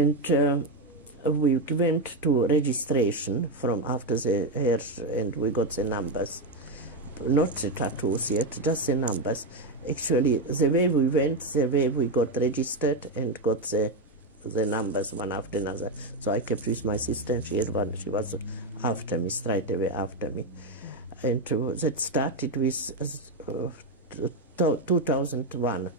And we went to registration from after the hair, and we got the numbers. Not the tattoos yet, just the numbers. Actually, the way we went, the way we got registered and got the numbers one after another. So I kept with my sister, and she had one. She was after me, straight away after me. And that started with 2001,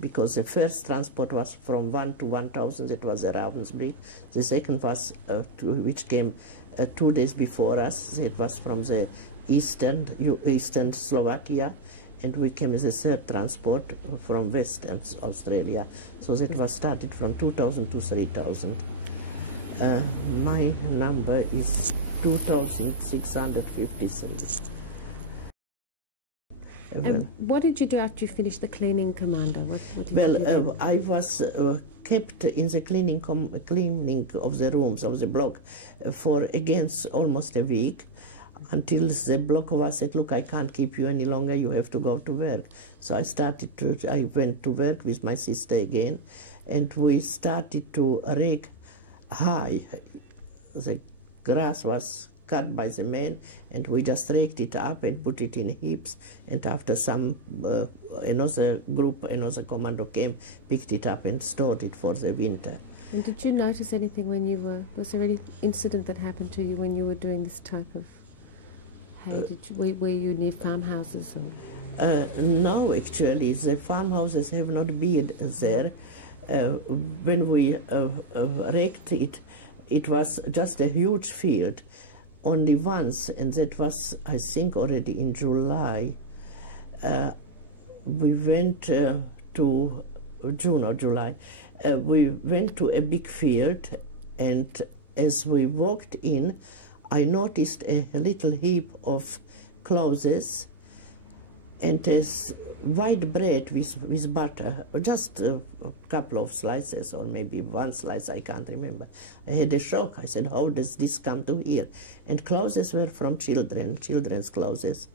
because the first transport was from 1 to 1,000. That was the Ravensbrück. The second was which came 2 days before us. That was from the eastern Slovakia, and we came as a third transport from Western Australia. So that was started from 2,000 to 3,000. My number is 2,653. And what did you do after you finished the cleaning commando? What did you do? I was kept in the cleaning of the rooms of the block for against almost a week, until the block of us said, look, I can't keep you any longer, you have to go to work. So I went to work with my sister again, and we started to rake high. The grass was cut by the men, and we just raked it up and put it in heaps, and after some, another commando came, picked it up and stored it for the winter. And did you notice anything when you was there any incident that happened to you when you were doing this type of, were you near farmhouses? Or? No, actually, the farmhouses have not been there. When we raked it, it was just a huge field. Only once, and that was, I think, already in July, we went to June or July. We went to a big field, and as we walked in, I noticed a little heap of clothes and a white bread with butter, just a couple of slices, or maybe one slice, I can't remember. I had a shock. I said, how does this come to here? And clothes were from children's clothes.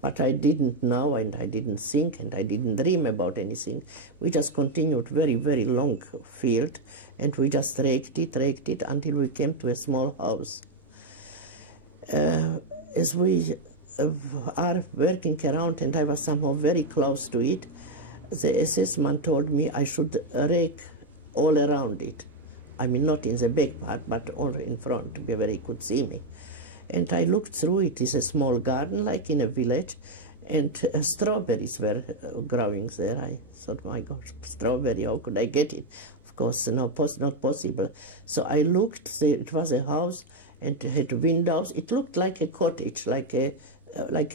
But I didn't know, and I didn't think, and I didn't dream about anything. We just continued very, very long field, and we just raked it until we came to a small house. As we are working around, and I was somehow very close to it, the SS man told me I should rake all around it. I mean, not in the back part, but all in front, where he could see me. And I looked through it. It's a small garden, like in a village, and strawberries were growing there. I thought, my gosh, strawberry, how could I get it? Of course, no, not possible. So I looked, it was a house, and it had windows. It looked like a cottage, like a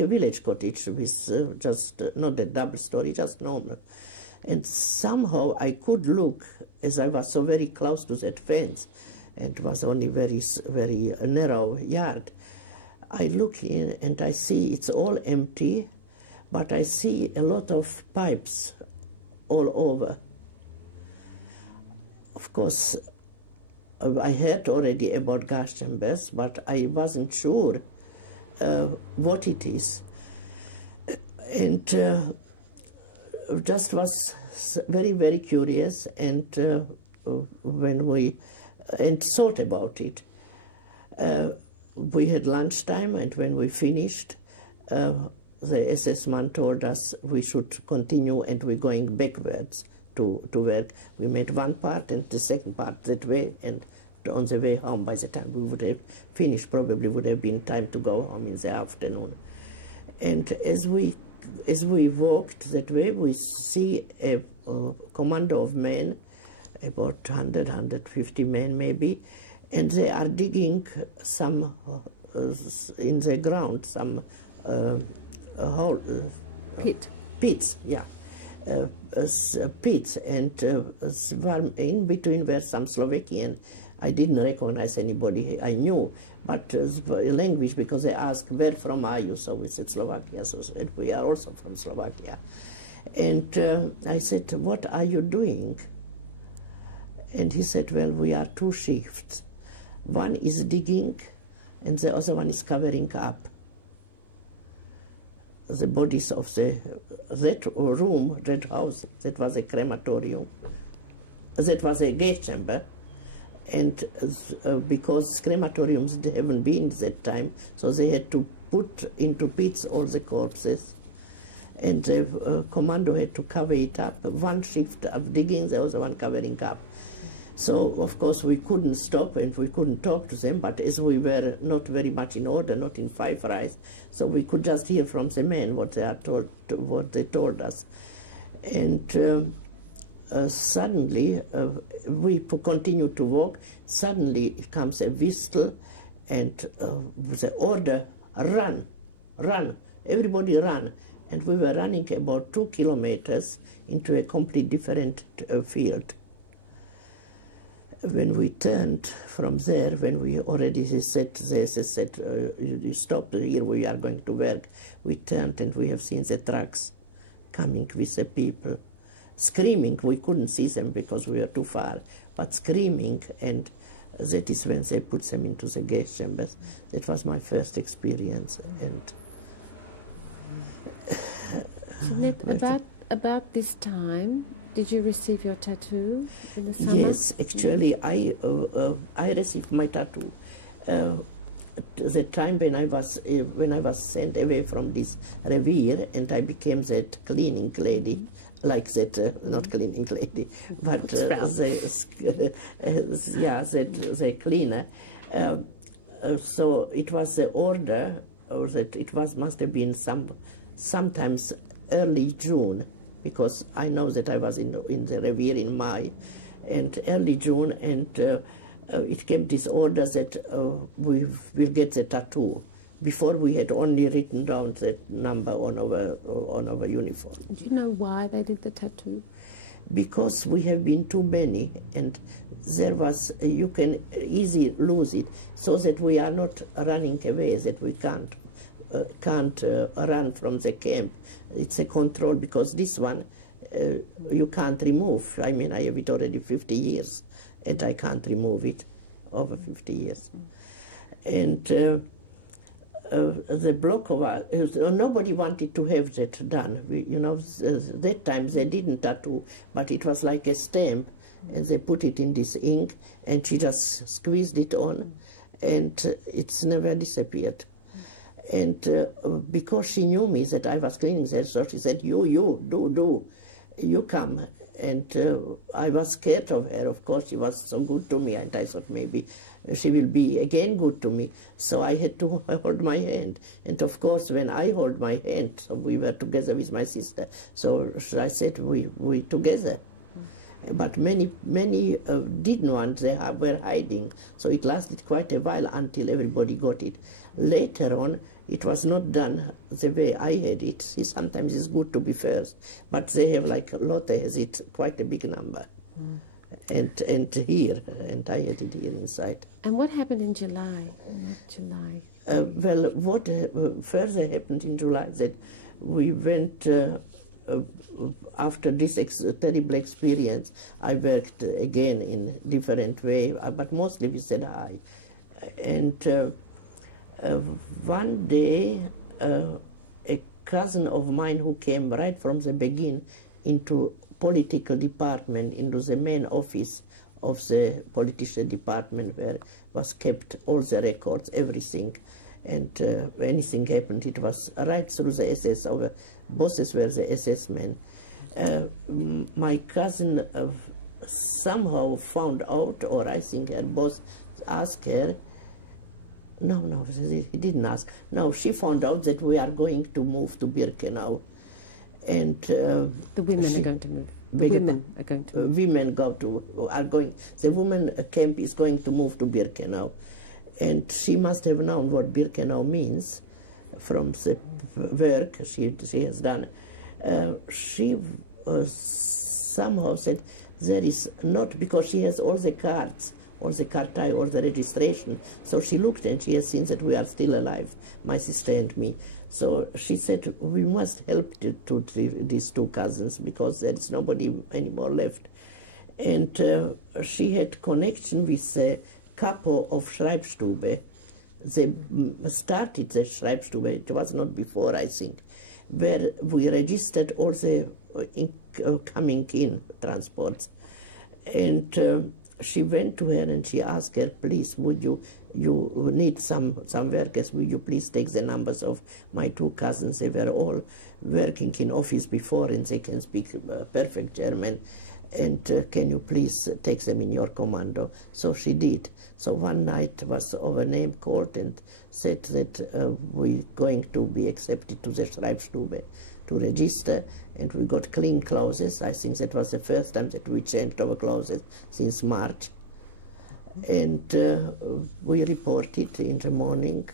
village cottage, with just not a double story, just normal. And somehow I could look, as I was so very close to that fence, and it was only very, very narrow yard. I look in and I see it's all empty, but I see a lot of pipes all over. Of course, I heard already about gas chambers, but I wasn't sure what it is. And just was very, very curious, and when we thought about it. We had lunchtime, and when we finished, the SS man told us we should continue, and we're going backwards to work. We made one part and the second part that way, and on the way home, by the time we would have finished, probably would have been time to go home in the afternoon. And as we walked that way, we see a commando of men, about 100, 150 men maybe, and they are digging some in the ground, some pits, yeah, pits, and in between were some Slovakian. I didn't recognize anybody I knew, but language, because they asked, where from are you? So we said Slovakia, so we are also from Slovakia. And I said, what are you doing? And he said, well, we are two shifts. One is digging, and the other one is covering up the bodies of that room, that house. That was a crematorium. That was a gas chamber. And because crematoriums haven't been at that time, so they had to put into pits all the corpses. And the commando had to cover it up. One shift of digging, there was one covering up. So, of course, we couldn't stop and we couldn't talk to them, but as we were not very much in order, not in five rise, so we could just hear from the men what they told us. And suddenly, we continued to walk. Suddenly, it comes a whistle, and the order, run, run, everybody run. And we were running about 2 kilometers into a completely different field. When we turned from there, when we already said, the SS said, you stop here, we are going to work, we turned and we have seen the trucks coming with the people, screaming. We couldn't see them because we were too far, but screaming, and that is when they put them into the gas chambers. That was my first experience. And so about this time, did you receive your tattoo in the summer? Yes, actually, I received my tattoo. The time when I was sent away from this revier, and I became that cleaning lady, like that, not cleaning lady, but the cleaner. So it was the order, or that it must have been sometimes early June, because I know that I was in the revier in May, and early June, and it came this order that we will get the tattoo. Before we had only written down that number on our uniform. Do you know why they did the tattoo? Because we have been too many, and there was, you can easily lose it, so that we are not running away, that we can't run from the camp. It's a control, because this one you can't remove. I mean, I have it already 50 years, and I can't remove it over 50 years. And the block of us, nobody wanted to have that done. That time they didn't tattoo, but it was like a stamp, and they put it in this ink, and she just squeezed it on, and it's never disappeared. And because she knew me, that I was cleaning there, so she said, you come. And I was scared of her. Of course, she was so good to me, and I thought maybe she will be again good to me. So I had to hold my hand. And of course, when I hold my hand, so we were together with my sister, so I said, we together. But many didn't want, they were hiding. So it lasted quite a while until everybody got it. Later on, it was not done the way I had it. See, sometimes it's good to be first, but they have, like Lotte has it, quite a big number. And here, and I had it here inside. And what happened in July? Well, what further happened in July, that we went, after this terrible experience, I worked again in different way, but mostly we said hi. And one day, a cousin of mine who came right from the beginning into political department, into the main office of the Politische department, where was kept all the records, everything. And anything happened, it was right through the SS. Our bosses were the SS men. My cousin somehow found out, or I think her boss asked her, no, he didn't ask. No, she found out that we are going to move to Birkenau. And the women are going to move. The women are going to move. The women camp is going to move to Birkenau. And she must have known what Birkenau means from the work she has done. She somehow said, there is not, because she has all the cards, or the cartai, or the registration. So she looked, and she has seen that we are still alive, my sister and me. So she said, we must help these two cousins, because there is nobody anymore left. And she had connection with the capo of Schreibstube. They started the Schreibstube, it was not before, I think, where we registered all the coming in transports. And she went to her and she asked her, please, would you need some workers, will you please take the numbers of my 2 cousins? They were all working in office before and they can speak perfect German, and can you please take them in your commando? So she did. So one night was our name called and said that we're going to be accepted to the Schreibstube to register, and we got clean clothes. I think that was the first time that we changed our clothes since March. And we reported in the morning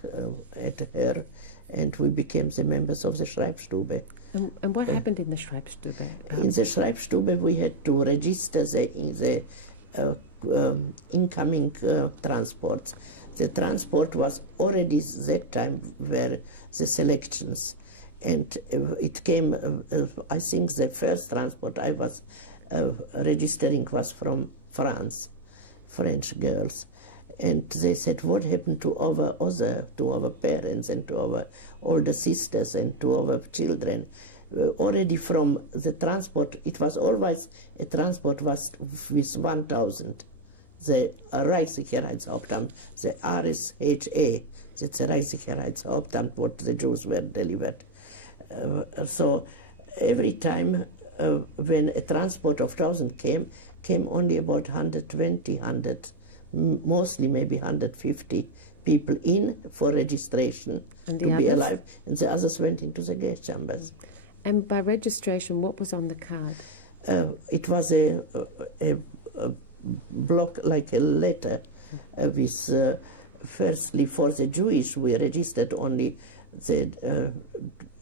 at her, and we became the members of the Schreibstube. And what happened in the Schreibstube? In the Schreibstube we had to register the incoming transports. The transport was already that time were the selections, and it came, I think the first transport I was registering was from France, French girls, and they said, what happened to our parents and to our older sisters and to our children? Already from the transport, it was always a transport was with 1,000. The Reichssicherheitshauptamt, the RSHA, that's the Reichssicherheitshauptamt, what the Jews were delivered. So every time when a transport of 1,000 came only about 120, mostly maybe 150 people in for registration to be alive, and the others went into the gas chambers. And by registration, what was on the card? It was a block, like a letter, with firstly for the Jewish we registered only the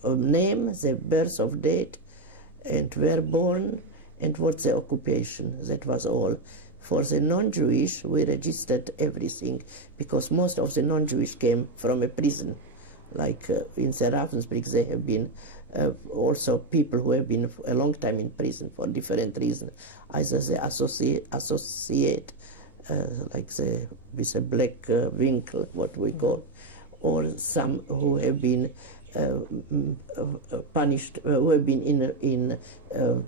name, the birth of date, and where born, and what's the occupation. That was all. For the non-Jewish we registered everything, because most of the non-Jewish came from a prison. Like in the Ravensbrück there have been also people who have been a long time in prison for different reasons. Either they associate like with a black winkle, what we call, or some who have been punished, who have been in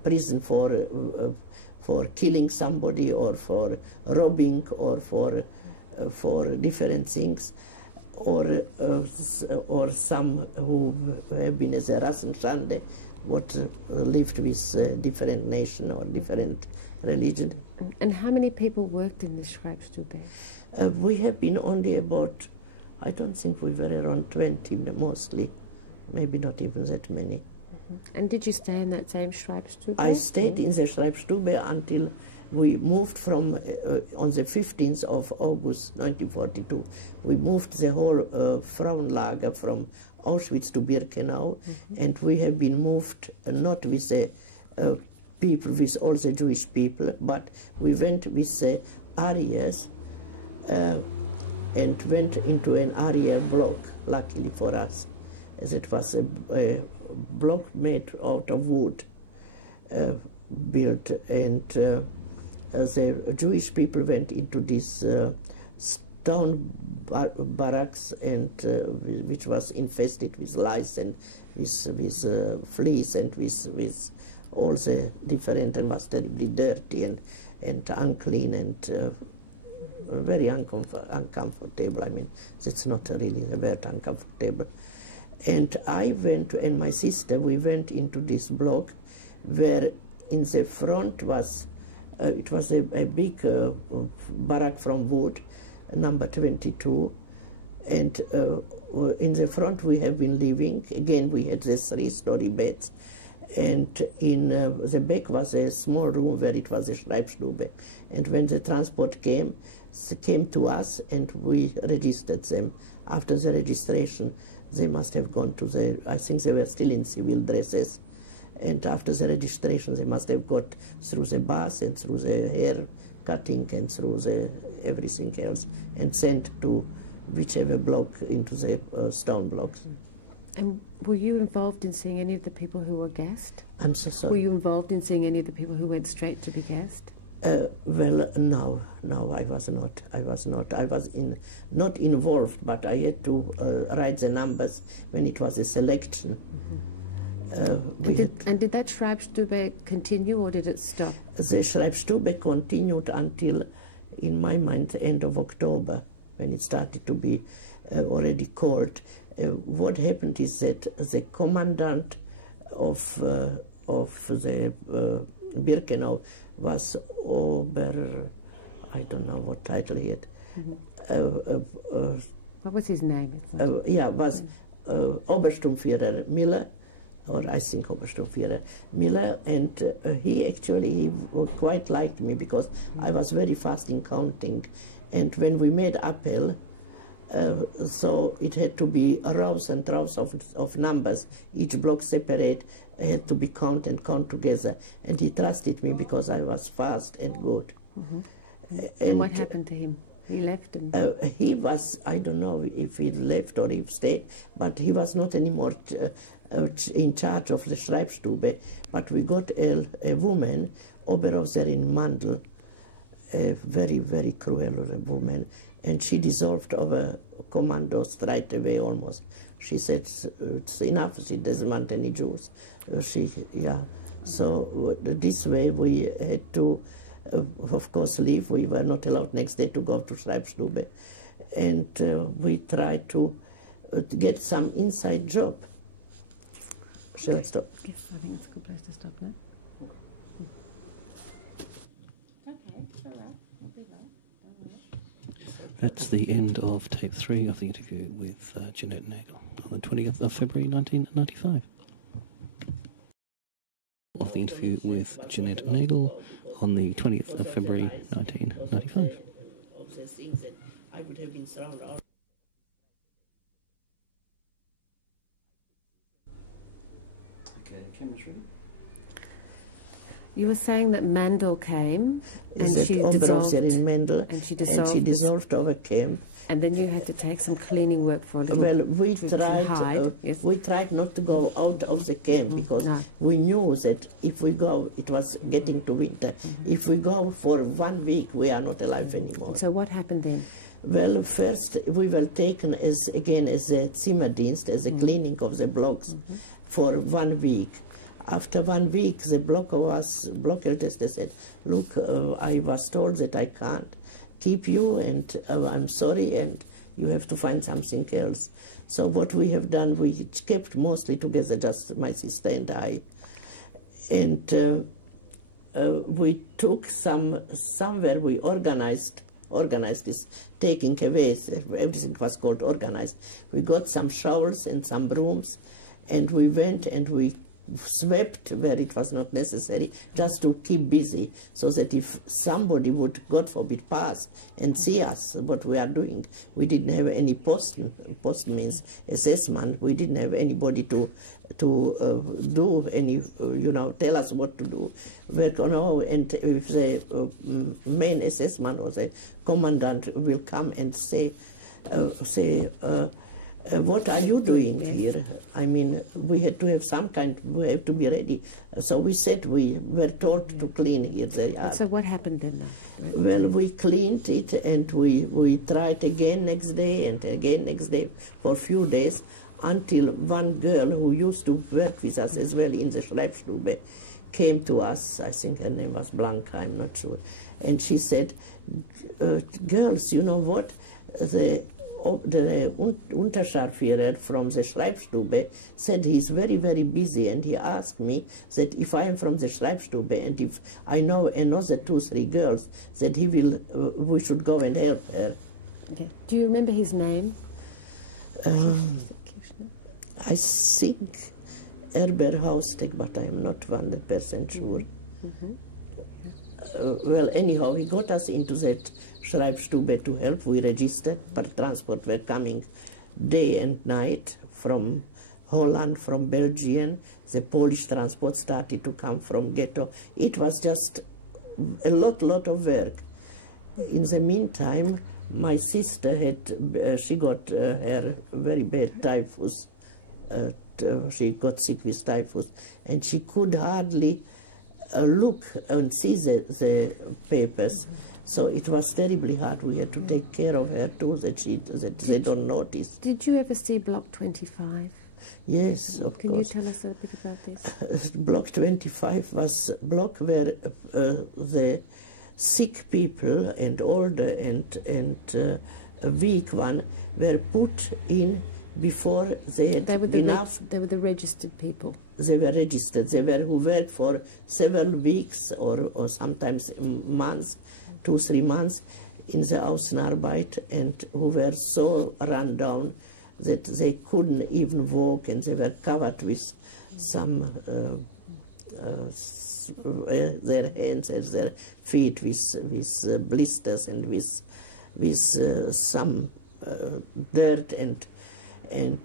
prison for killing somebody, or for robbing, or for different things, or some who have been as a Rassenschande, what lived with different nation or different religion. And how many people worked in the Schreibstube? We have been only about, I don't think we were around 20 mostly, maybe not even that many. And did you stay in that same Schreibstube? I stayed in the Schreibstube until we moved from, on the 15th of August 1942, we moved the whole Frauenlager from Auschwitz to Birkenau, and we have been moved not with the people, with all the Jewish people, but we went with the Aryas and went into an Arya block, luckily for us, as it was a block made out of wood, built, and the Jewish people went into this stone barracks, and which was infested with lice and with fleas and with all the different, and was terribly dirty and unclean and very uncomfortable. I mean, it's not really a word, uncomfortable. And I went, and my sister, we went into this block where in the front was, it was a big barrack from wood, number 22, and in the front we have been living. Again, we had the 3-story beds, and in the back was a small room where it was a Schreibstube. And when the transport came to us, and we registered them. After the registration, they must have gone to the, I think they were still in civil dresses, and after the registration they must have got through the bath and through the hair cutting and through the everything else, and sent to whichever block into the stone blocks. And were you involved in seeing any of the people who were gassed? I'm so sorry. Were you involved in seeing any of the people who went straight to be gassed? Well, no, I was not. I was not not involved, but I had to write the numbers when it was a selection. And did that Schreibstube continue, or did it stop? The Schreibstube continued until in my mind, the end of October, when it started to be already cold. What happened is that the commandant of the Birkenau was I don't know what title he had. What was his name? Was Obersturmführer Miller, or I think Obersturmführer Miller, and he quite liked me because I was very fast in counting, and when we made Appel, so it had to be rows and rows of numbers, each block separate, had to be count together, and he trusted me because I was fast and good. And what happened to him? He left? He was, I don't know if he left or he stayed, but he was not anymore in charge of the Schreibstube. But we got a woman, Oberofficerin Mandl, a very, very cruel woman, and she dissolved our commando straight away almost. She said, it's enough, she doesn't want any Jews. So this way we had to, of course, leave. We were not allowed next day to go to Schreibstube. And we tried to get some inside job. Shall I stop? Yes, I think it's a good place to stop now. Okay, it's all right. I'll be long. Don't worry. That's the end of tape 3 of the interview with Jeanette Nagel on the 20th of February 1995. Of the interview with Jeanette Nagel on the 20th of February 1995. Of the things that I would have been surrounded. Okay, camera's ready. You were saying that Mandel came and she dissolved, and she dissolved our camp. And then you had to take some cleaning work for a little while. Well, we tried not to go out of the camp because we knew that if we go, it was getting to winter. If we go for 1 week, we are not alive anymore. So what happened then? Well, first we were taken as a Zimmerdienst, as a cleaning of the blocks for 1 week. After 1 week, the Blockeltester said, look, I was told that I can't keep you, and I'm sorry, and you have to find something else. So what we have done, we kept mostly together, just my sister and I. And we took somewhere we organized this taking away, everything was called organized. We got some showers and some brooms, and we went and we swept where it was not necessary, just to keep busy, so that if somebody would, God forbid, pass and see us, what we are doing. We didn't have any posten. Posten means assessment. We didn't have anybody to do any, tell us what to do. And if the main assessment or the commandant will come and say, what are you doing here? I mean, we had to have we have to be ready. So we said we were told to clean here the yard. So what happened then? Well, we cleaned it, and we tried again next day and again next day for a few days, until one girl who used to work with us as well in the Schreibstube came to us. I think her name was Blanca, I'm not sure. And she said, girls, you know what? The Unterscharführer from the Schreibstube said he's very, very busy, and he asked me that if I am from the Schreibstube and if I know another 2-3 girls, that we should go and help her. Okay. Do you remember his name? I think Erber Haustek, but I am not 100% sure. Well, anyhow, he got us into that Schreibstube to help. We registered, but transport were coming day and night from Holland, from Belgium. The Polish transport started to come from ghetto. It was just a lot of work. In the meantime, my sister she got her very bad typhus. She got sick with typhus, and she could hardly look and see the papers. So it was terribly hard. We had to take care of her too, that they don't notice. Did you ever see Block 25? Yes, of course. Can you tell us a bit about this? Block 25 was a block where sick people and older and weak one were put in before they had enough. They were the registered people. They were registered. They were who worked for several weeks or sometimes months, 2-3 months in the Außenarbeit, and who were so run down that they couldn't even walk, and they were covered with some their hands and their feet with blisters and with some dirt, and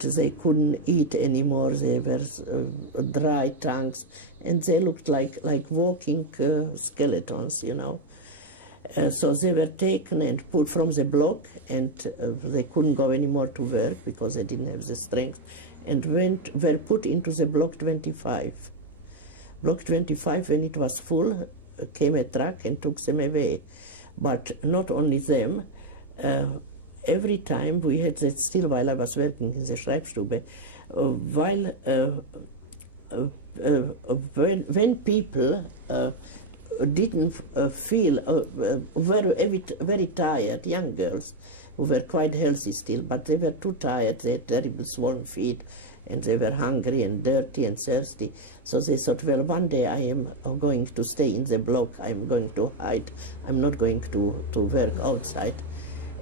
they couldn't eat anymore. They were dry tongues, and they looked like walking skeletons, you know. So they were taken and put from the block, and they couldn't go anymore to work because they didn't have the strength, and were put into the block 25. Block 25, when it was full, came a truck and took them away. But not only them, every time we had that still while I was working in the Schreibstube, when people didn't feel, were very tired, young girls who were quite healthy still, but they were too tired, they had terrible swollen feet, and they were hungry and dirty and thirsty. So they thought, well, one day I am going to stay in the block, I'm going to hide, I'm not going to work outside.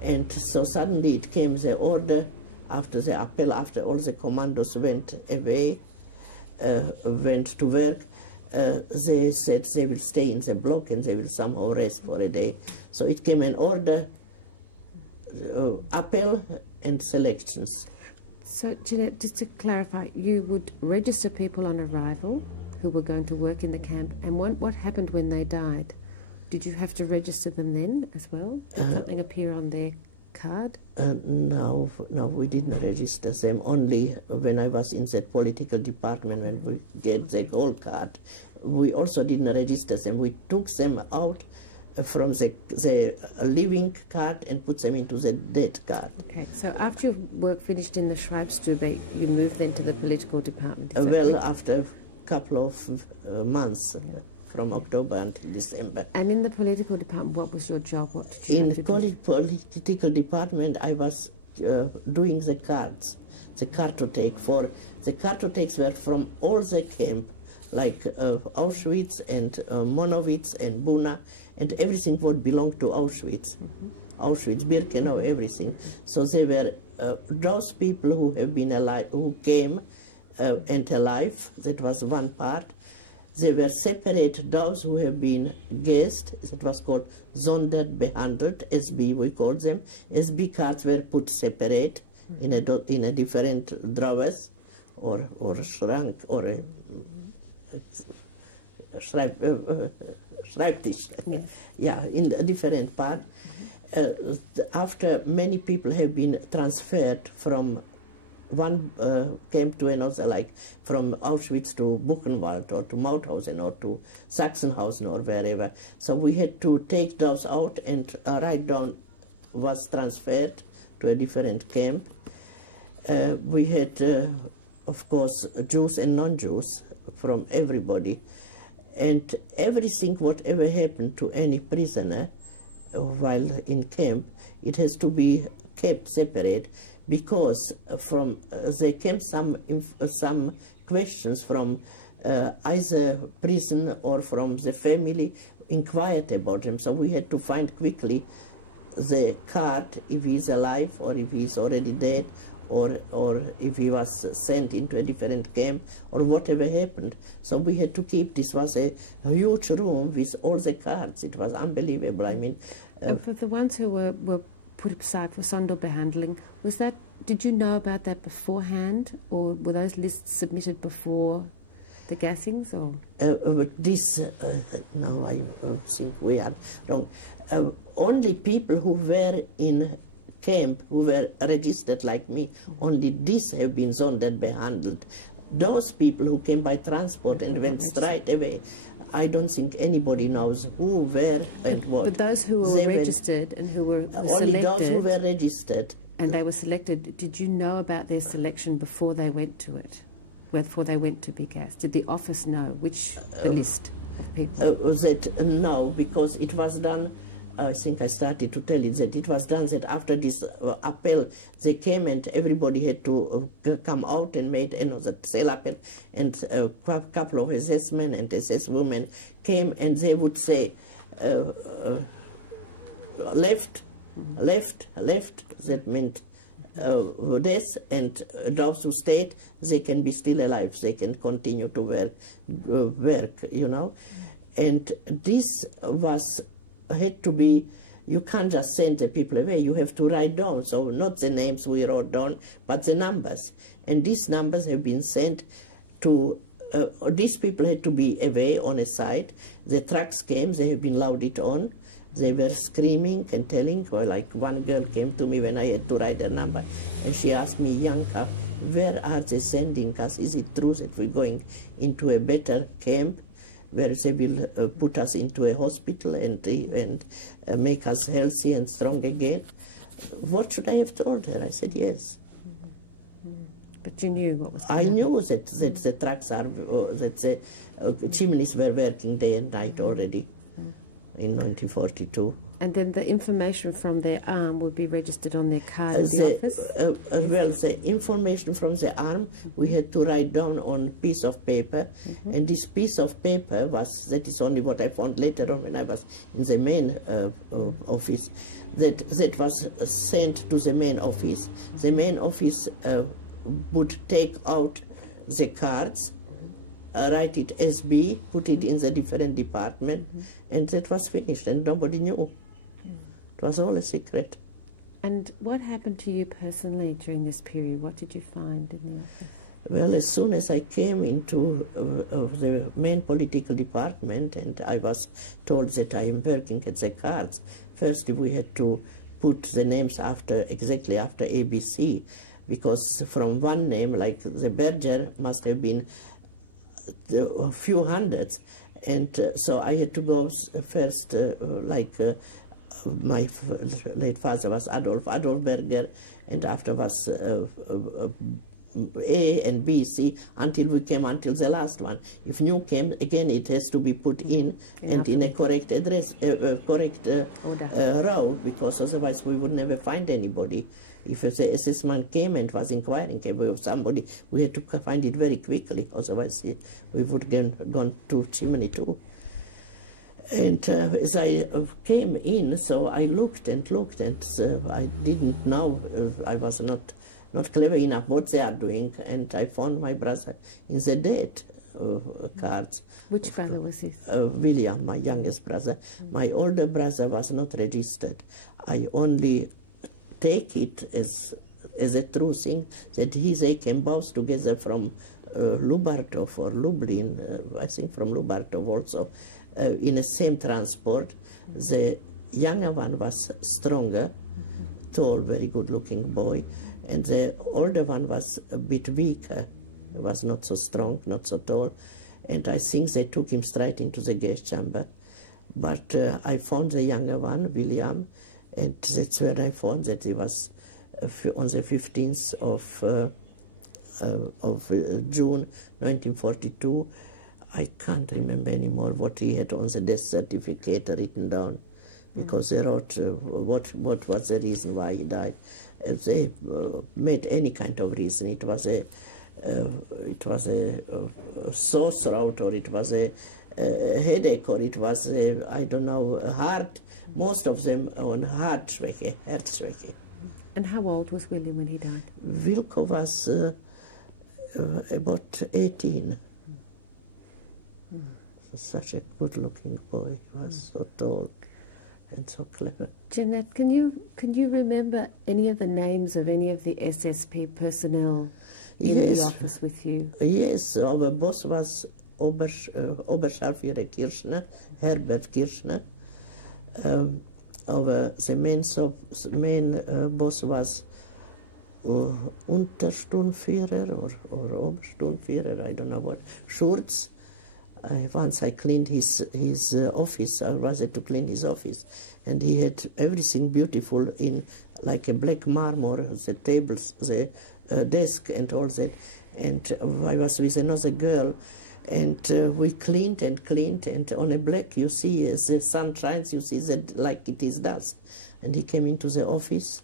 And so suddenly it came the order after the appel, after all the commandos went away, went to work, they said they will stay in the block and they will somehow rest for a day. So it came an order, appel and selections. So, Jeanette, just to clarify, you would register people on arrival who were going to work in the camp, and what happened when they died? Did you have to register them then as well? Did something appear on their card? No, we didn't register them. Only when I was in that political department, when we get the whole card, we also didn't register them. We took them out from the living card and put them into the dead card. Okay, so after your work finished in the Schreibstube, you moved then to the political department? Well, after a couple of months, from October until December. And in the political department, what was your job? What did you in have to the political department, I was doing the cards, the cartotheque. The cartotheques were from all the camp, like Auschwitz and Monowitz and Buna, and everything would belong to Auschwitz. Auschwitz, Birkenau, everything. So they were those people who have been alive, who came and alive. That was one part. They were separate, those who have been guessed, it was called Sonderbehandelt, SB we called them. SB cards were put separate in a different drawers or shrunk or a Schreibtisch. Yes. Yeah, in a different part. After many people have been transferred from one camp to another, like from Auschwitz to Buchenwald or to Mauthausen or to Sachsenhausen or wherever. So we had to take those out, and write down was transferred to a different camp. We had, of course, Jews and non-Jews from everybody. And everything, whatever happened to any prisoner while in camp, it has to be kept separate, because from there came some questions from either prison or from the family inquired about him. So we had to find quickly the card, if he's alive or if he's already dead, or if he was sent into a different camp, or whatever happened. So we had to keep, this was a huge room with all the cards. It was unbelievable. I mean, for the ones who were put aside for Sonderbehandling, did you know about that beforehand, or were those lists submitted before the gassings, or? No, I think we are wrong. Only people who were in camp, who were registered like me, only these have been Sonderbehandelt. Those people who came by transport and went straight away, I don't think anybody knows who, where, and what. But those who were registered and who were selected... Only those who were registered. And they were selected, did you know about their selection before they went to it? Before they went to be gassed? Did the office know the list? of people? No, because it was done. I think I started to tell you that it was done that after this appel, they came and everybody had to come out and made another cell appel, and a couple of SS men and SS women came and they would say, left, left, left. That meant death, and those who stayed, they can be still alive. They can continue to work, you know. And this had to be, you can't just send the people away, you have to write down, so not the names we wrote down, but the numbers. And these numbers have been sent to, these people had to be away on a side. The trucks came, they have been loaded on, they were screaming and telling, or like one girl came to me when I had to write her number, and she asked me, Yanka, where are they sending us? Is it true that we're going into a better camp, where they will put us into a hospital and make us healthy and strong again? What should I have told her? I said yes. But you knew what was I knew that the trucks are, that the chimneys were working day and night already in 1942. And then the information from their arm would be registered on their card in the office? Well, the information from the arm we had to write down on a piece of paper, and this piece of paper was, that is only what I found later on when I was in the main office, that was sent to the main office. The main office would take out the cards, write it SB, put it in the different department, and that was finished, and nobody knew. It was all a secret. And what happened to you personally during this period? What did you find in the office? Well, as soon as I came into the main political department and I was told that I am working at the cards, first we had to put the names exactly after ABC, because from one name, like the Berger, must have been a few hundreds, and so I had to go first, my late father was Adolf Berger, and after was A and B, C, until we came until the last one. If new came, again it has to be put in and in a correct address, correct row, because otherwise we would never find anybody. If the SS man came and was inquiring about somebody, we had to find it very quickly, otherwise we would have gone to chimney too. And as I came in, so I looked and looked, and I didn't know, I was not clever enough what they are doing, and I found my brother in the dead cards. Which brother was this? William, my youngest brother. My older brother was not registered. I only take it as a true thing that they came both together from Lubartov or Lublin, I think from Lubartov also, in the same transport. The younger one was stronger, tall, very good-looking boy, and the older one was a bit weaker, was not so strong, not so tall, and I think they took him straight into the gas chamber. But I found the younger one, William, and that's where I found that he was on the 15th of June 1942. I can't remember anymore what he had on the death certificate written down, because they wrote what was the reason why he died. They made any kind of reason. It was a sore throat, or it was a headache, or it was I don't know, a heart. Most of them on Herzschwäche. And how old was William when he died? Wilko was about 18. Such a good-looking boy. He was so tall and so clever. Jeanette, can you remember any of the names of any of the SSP personnel in the office with you? Yes, our boss was Oberscharführer Kirchner, Herbert Kirchner. The main boss was Untersturmführer or Obersturmführer, I don't know what, Schurz. Once I cleaned his office, I was to clean his office, and he had everything beautiful in like a black marmor, the tables, the desk and all that. And I was with another girl And we cleaned, and on a black, you see, as the sun shines, you see that like it is dust. And he came into the office,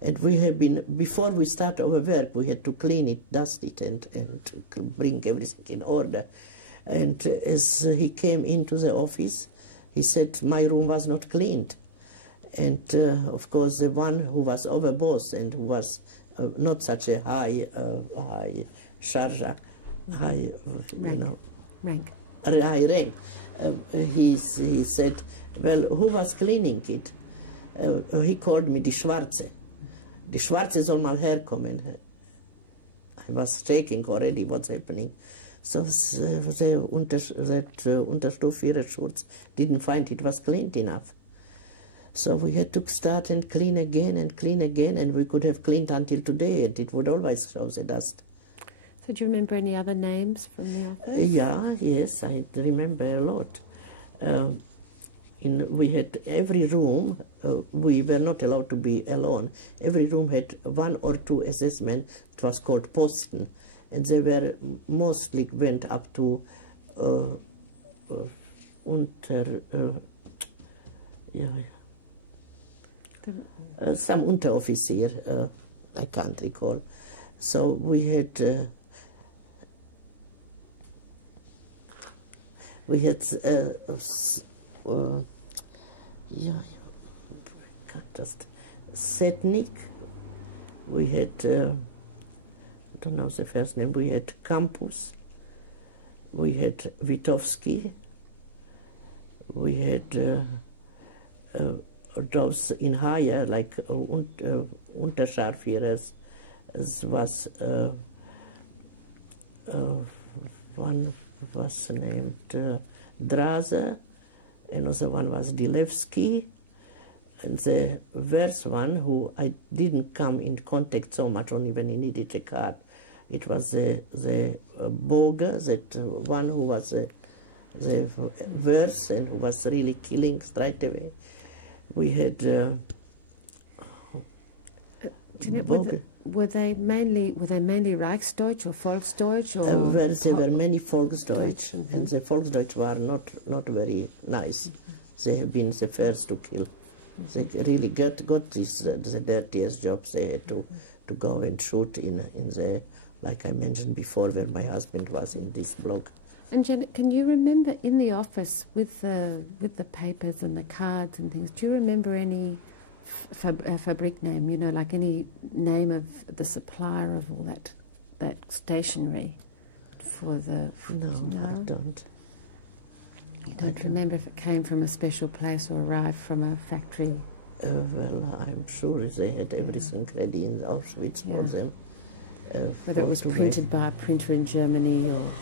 and we have been, before we start our work, we had to clean it, dust it, and bring everything in order. And as he came into the office, he said, my room was not cleaned. And of course, the one who was our boss and who was not such a high charge, high, rank. you know, Rank. high rank, he said, well, who was cleaning it? He called me die Schwarze. Die Schwarze soll mal herkommen. I was shaking already what's happening. So the Unterstufführerschutz didn't find it was cleaned enough. So we had to start and clean again, and we could have cleaned until today, and it would always show the dust. So do you remember any other names from the office? Yes, I remember a lot. We had every room, we were not allowed to be alone. Every room had 1 or 2 SS men. It was called Posten, and they were mostly went up to some Unteroffizier, I can't recall. So we had Setnik, we had, I don't know the first name, we had Campus, we had Witowski, we had those in higher, like Unterscharführers, was one was named Draze, another one was Dilewski, and the worst one, who I didn't come in contact so much, only when he needed a card, it was the Boga, that one who was the worst and who was really killing straight away. We had were they mainly Reichsdeutsch or Volksdeutsch, or well, there were many Volksdeutsch, and the Volksdeutsch were not very nice. They have been the first to kill. They really got this the dirtiest jobs. They had to go and shoot in the, like I mentioned before, where my husband was in this block. And Janet, can you remember in the office with the papers and the cards and things? Do you remember any fabric name? You know, like any name of the supplier of all that stationery for the? No, I don't. You don't remember if it came from a special place or arrived from a factory? Well, I'm sure they had everything ready in Auschwitz for them. Whether it was printed by a printer in Germany or...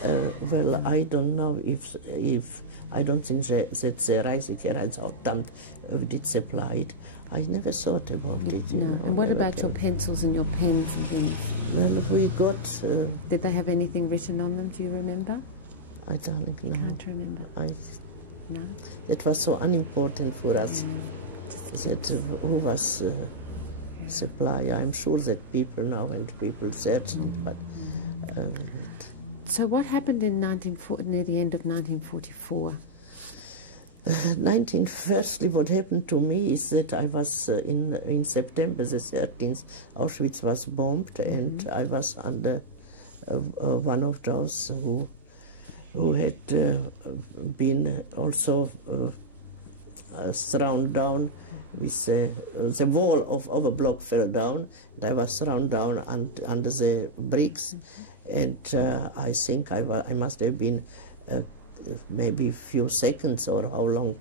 well, I don't know if I don't think that the Reichssicherheitsamt did supply it. I never thought about it. No. And what about your pencils and your pens and things? Well, we got... did they have anything written on them, do you remember? I don't know. Can't remember. No? It was so unimportant for us that who was... supply. I'm sure that people know and people search it, but... So what happened in near the end of 1944? Firstly, what happened to me is that I was in September the 13th, Auschwitz was bombed, and I was under one of those who had been also thrown down. With the wall of our block fell down, and I was thrown down under the bricks, and I think I must have been maybe a few seconds or how long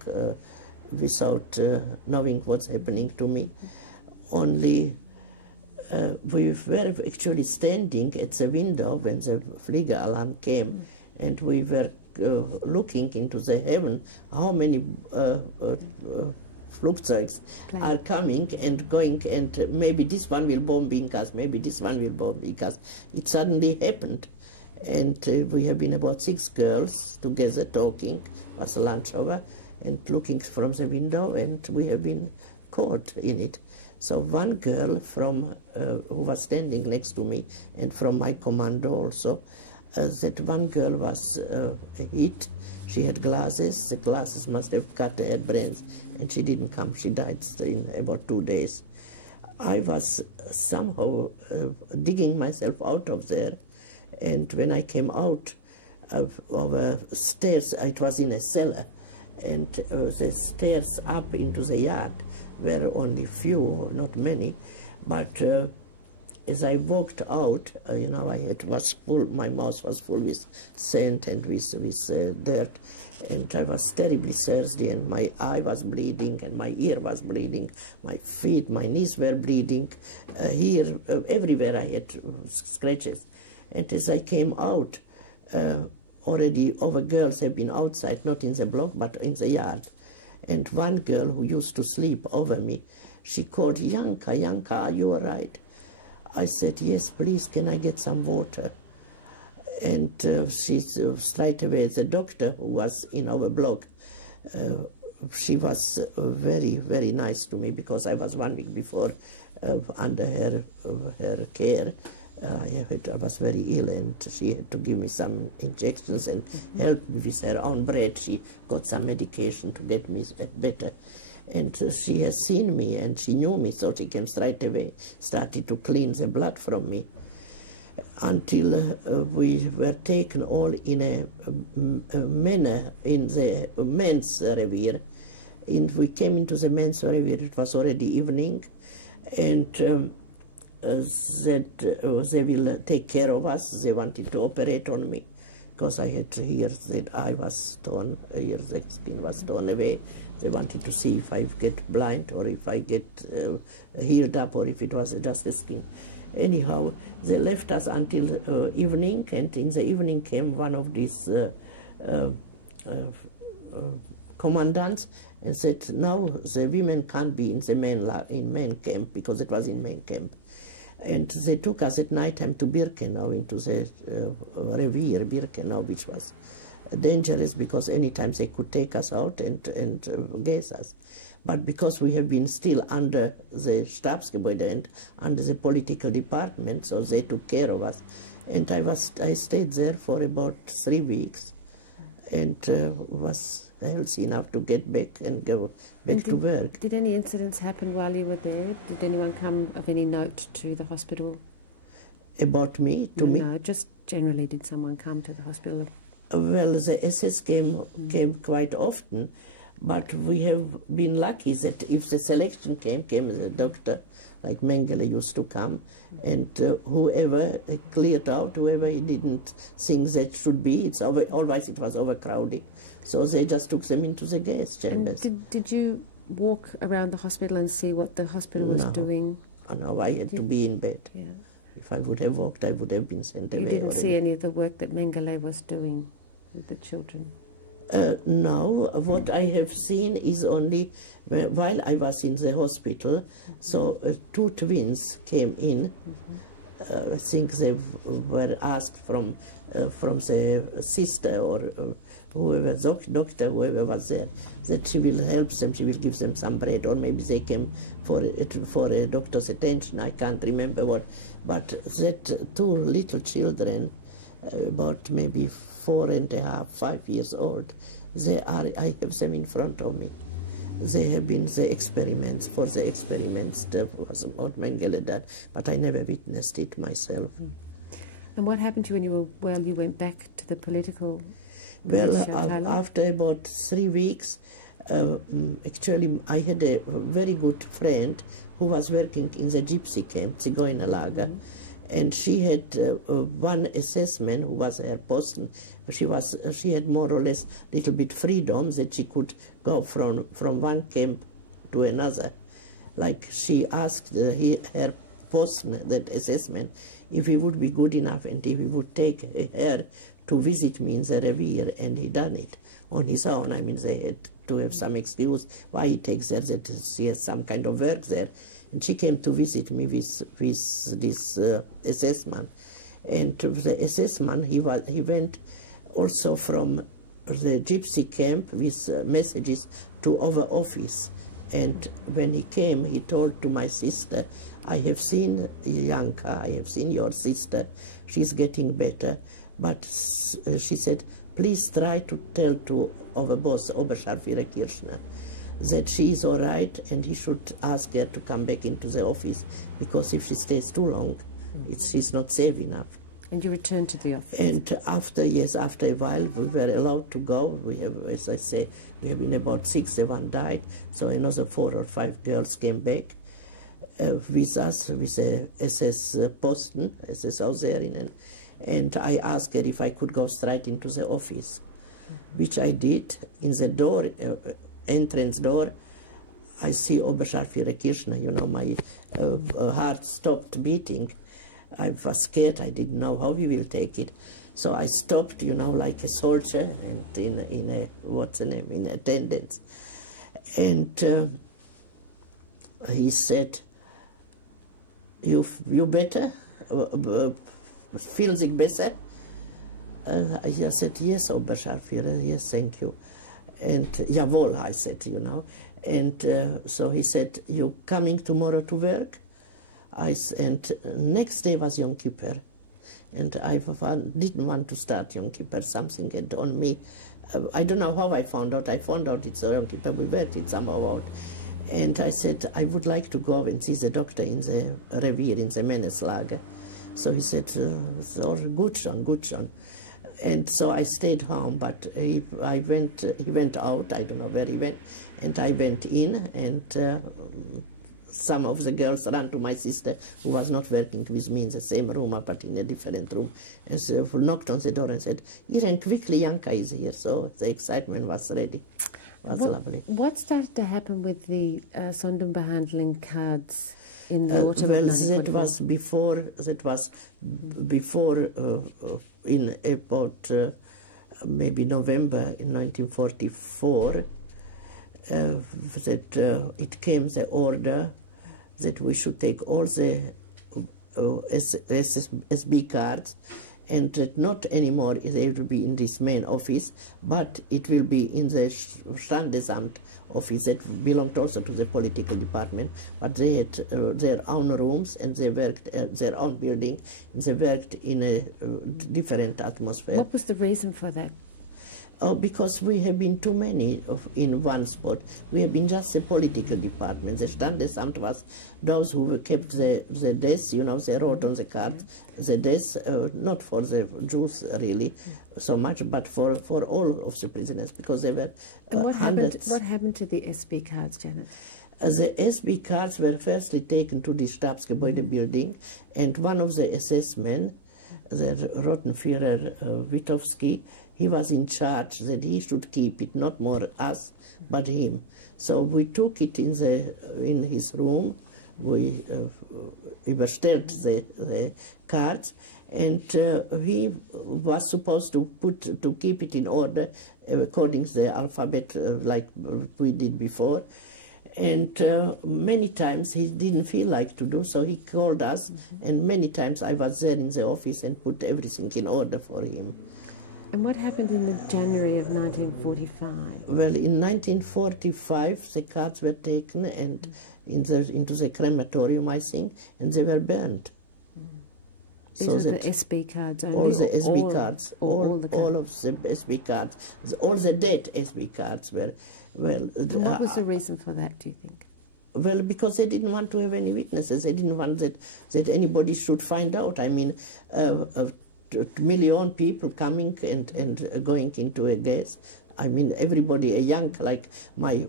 without knowing what's happening to me. Only we were actually standing at the window when the Flieger alarm came, and we were looking into the heaven, how many Flugzeugs are coming and going, and maybe this one will bombing us, maybe this one will bombing us. It suddenly happened, and we have been about 6 girls together talking, was lunch over, and looking from the window, and we have been caught in it. So one girl from who was standing next to me, and from my commando also, that one girl was hit. She had glasses. The glasses must have cut her brains, and she didn't come. She died in about 2 days. I was somehow digging myself out of there, and when I came out of stairs, it was in a cellar, and the stairs up into the yard were only few, not many, but as I walked out, you know, it was full, my mouth was full with sand and with dirt, and I was terribly thirsty, and my eye was bleeding, and my ear was bleeding, my feet, my knees were bleeding, here, everywhere I had scratches. And as I came out, already other girls have been outside, not in the block, but in the yard. And one girl who used to sleep over me, she called, "Yanka, Yanka, are you all right?" I said, "Yes, please, can I get some water?" And she straight away, the doctor who was in our block, she was very, very nice to me, because I was 1 week before under her care. I was very ill, and she had to give me some injections and help me with her own bread. She got some medication to get me better. And she has seen me, and she knew me, so she came straight away, started to clean the blood from me, until we were taken all in a manner in the men's revier. And we came into the men's revier, it was already evening, and that they will take care of us. They wanted to operate on me, because I had here that eye was torn, here the skin was torn away. They wanted to see if I get blind, or if I get healed up, or if it was just the skin. Anyhow, they left us until evening, and in the evening came one of these commandants and said, "Now the women can't be in the main camp," because it was in main camp. And they took us at night time to Birkenau, into the revier Birkenau, which was dangerous, because any time they could take us out and gas us. But because we have been still under the Stabsgebäude and under the political department, so they took care of us. And I stayed there for about 3 weeks, and was healthy enough to get back and go back to work. Did any incidents happen while you were there? Did anyone come of any note to the hospital? About me? To me? No, just generally, did someone come to the hospital? Well, the SS came quite often, but we have been lucky that if the selection came the doctor, like Mengele used to come, and whoever cleared out, whoever he didn't think that should be, always it was overcrowding. So they just took them into the gas chambers. And did you walk around the hospital and see what the hospital was doing? No, I had to be in bed. Yeah. If I would have walked, I would have been sent away. You didn't see any of the work that Mengele was doing with the children? No, what I have seen is only while I was in the hospital, so 2 twins came in. I think they were asked from the sister or whoever, doctor, whoever was there, that she will help them, she will give them some bread, or maybe they came for a doctor's attention, I can't remember what. But that 2 little children, about maybe 4.5, 5 years old, I have them in front of me. They have been the experiments, that was what Mengele did, but I never witnessed it myself. And what happened to you when you went back to the political? Well, after about 3 weeks, actually I had a very good friend who was working in the gypsy camp, Zigeunerlager, and she had one assessment who was her posten. She had more or less little bit freedom that she could go from one camp to another. Like she asked her posten, that assessment, if he would be good enough and if he would take her to visit me in the revier, and he done it on his own. I mean, they had to have some excuse why he takes her, that she has some kind of work there. And she came to visit me with this assessment. And the assessment, he went also from the gypsy camp with messages to our office. And when he came, he told to my sister, "I have seen Janka, I have seen your sister, she's getting better, But she said, please try to tell to our boss, Oberscharführer Kirchner, that she is all right and he should ask her to come back into the office, because if she stays too long, she's not safe enough. And you returned to the office? And after a while, we were allowed to go. We have, as I say, we have been about 6, the one died, so another 4 or 5 girls came back with us, with a SS Posten, SS Ausseherin, and I asked her if I could go straight into the office, which I did. In the door, entrance door, I see Oberscharführer Kirchner, you know, my heart stopped beating. I was scared, I didn't know how we will take it. So I stopped, you know, like a soldier, and in a, what's the name, in attendance. And he said, you better? Feel sich besser? I said, yes, Oberscharführer, yes, thank you. And jawohl, I said, you know. And so he said, you coming tomorrow to work? And next day was Yom Kippur, and I didn't want to start Yom Kippur. Something had on me. I don't know how I found out. I found out it's Yom Kippur. We worked it somehow out. And I said, I would like to go and see the doctor in the Revier, in the Männerslager. So he said, so gut schon. And so I stayed home, but he went out, I don't know where he went, and I went in, and some of the girls ran to my sister, who was not working with me in the same room, but in a different room, and so knocked on the door and said, Irene, quickly, Janka is here. So the excitement was ready. It was lovely. What started to happen with the Sonderbehandling cards in the autumn well, of 1944? That was before in about maybe November in 1944, that it came the order that we should take all the SB cards, and that not anymore they will be in this main office, but it will be in the Standesamt office that belonged also to the political department, but they had their own rooms, and they worked their own building, and they worked in a different atmosphere. What was the reason for that? Oh, because we have been too many in one spot. We have been just the political department. The Standesamt was those who kept the deaths, you know, they wrote on the cards the deaths, not for the Jews really so much, but for all of the prisoners, because they were And what hundreds. happened? What happened to the SB cards, Janet? The SB cards were firstly taken to the Stabsgebäude building, and one of the SS men, the Rottenführer Witowski, he was in charge that he should keep it, not more us, but him. So we took it in his room. We überstellt the cards, and he was supposed to keep it in order according to the alphabet, like we did before. And many times he didn't feel like to do so. He called us, and many times I was there in the office and put everything in order for him. And what happened in the January of 1945? Well, in 1945, the cards were taken and into the crematorium, I think, and they were burned. These so are the SB cards only? All the SB cards, all the cards. all of the SB cards, all the dead SB cards were, well... And what was the reason for that, do you think? Well, because they didn't want to have any witnesses. They didn't want that anybody should find out. I mean, 2 million people coming and going into a gas. I mean, everybody, a young, like my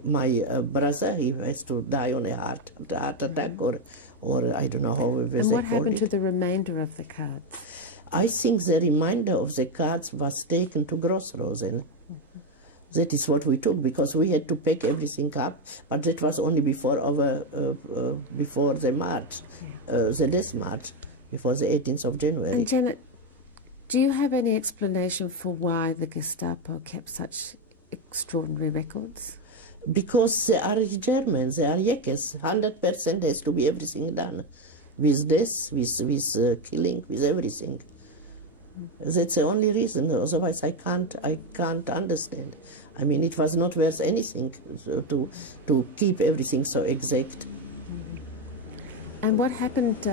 brother, he has to die on a heart attack, or I don't know how it was. And what happened to the remainder of the cards? I think the remainder of the cards was taken to Grossrosen. That is what we took, because we had to pack everything up, but that was only before before the march, the death march, before the 18th of January. And Janet, do you have any explanation for why the Gestapo kept such extraordinary records? Because they are Germans, they are Jekes. 100% has to be everything done, with death, with killing, with everything. That's the only reason. Otherwise, I can't understand. I mean, it was not worth anything to keep everything so exact. And what happened?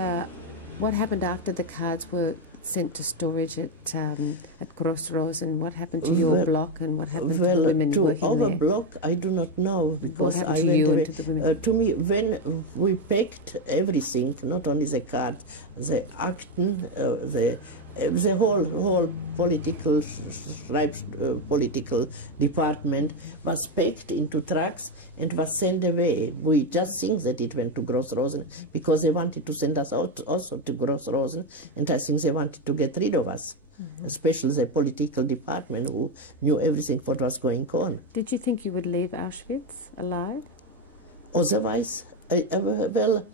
What happened after the cards were sent to storage at Crossroads, what happened to your block, and what happened to the women to working our there? block, I do not know, because What happened I to went you away. and to the women? To me, when we packed everything, not only the card, the acton, the whole political political department was packed into trucks and was sent away. We just think that it went to Grossrosen because they wanted to send us out also to Grossrosen, and I think they wanted to get rid of us, especially the political department who knew everything what was going on. Did you think you would leave Auschwitz alive? Otherwise, well,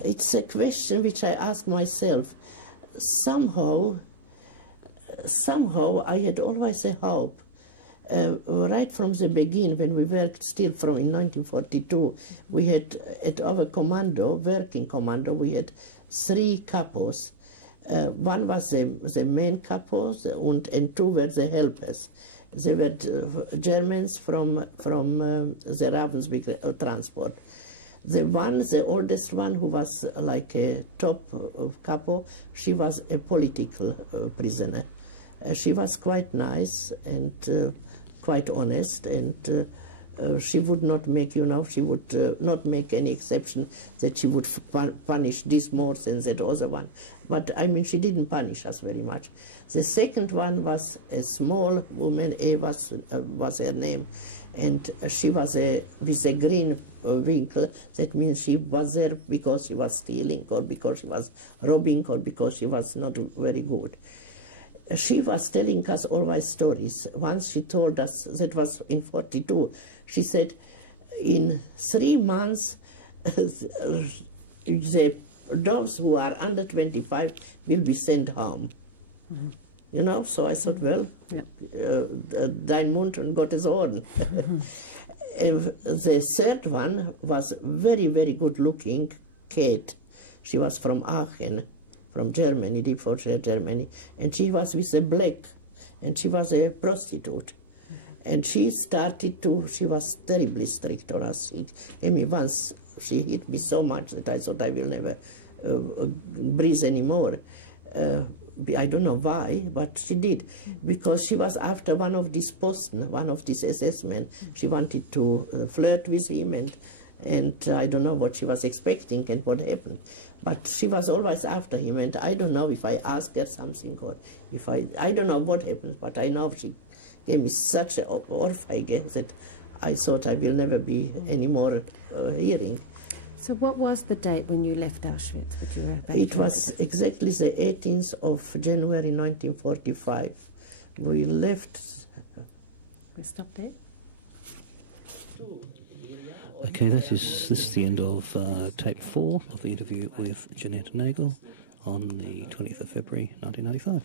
it's a question which I ask myself. Somehow I had always a hope. Right from the beginning, when we worked still from in 1942, we had at our commando, working commando, we had 3 capos. One was the main capos, and 2 were the helpers. They were Germans from the Ravensbrück transport. The oldest one, who was like a top capo, she was a political prisoner. She was quite nice and quite honest, and she would not make, she would not make any exception that she would punish this more than that other one. But I mean, she didn't punish us very much. The second one was a small woman, Eva was her name, and she was with a green winkle. That means she was there because she was stealing, or because she was robbing, or because she was not very good. She was telling us always stories. Once she told us, that was in 42, she said, in 3 months, those who are under 25 will be sent home. So I thought, well, dein Mund und Gottes Ohren. The third one was very, very good looking, Kate. She was from Aachen, from Germany, deep fortress Germany, and she was with a black, and she was a prostitute. And she she was terribly strict on us. She hit me so much that I thought I will never breathe anymore. I don't know why, but she did, because she was after one of these Posten, one of these SS men. She wanted to flirt with him, and I don't know what she was expecting and what happened. But she was always after him, and I don't know if I asked her something, or if I don't know what happened, but I know she gave me such an ohrfeige that I thought I will never be any more hearing. So what was the date when you left Auschwitz? It was exactly the 18th of January 1945. We left. We stop there. Okay, this is the end of tape 4 of the interview with Jeanette Nagel on the 20th of February 1995.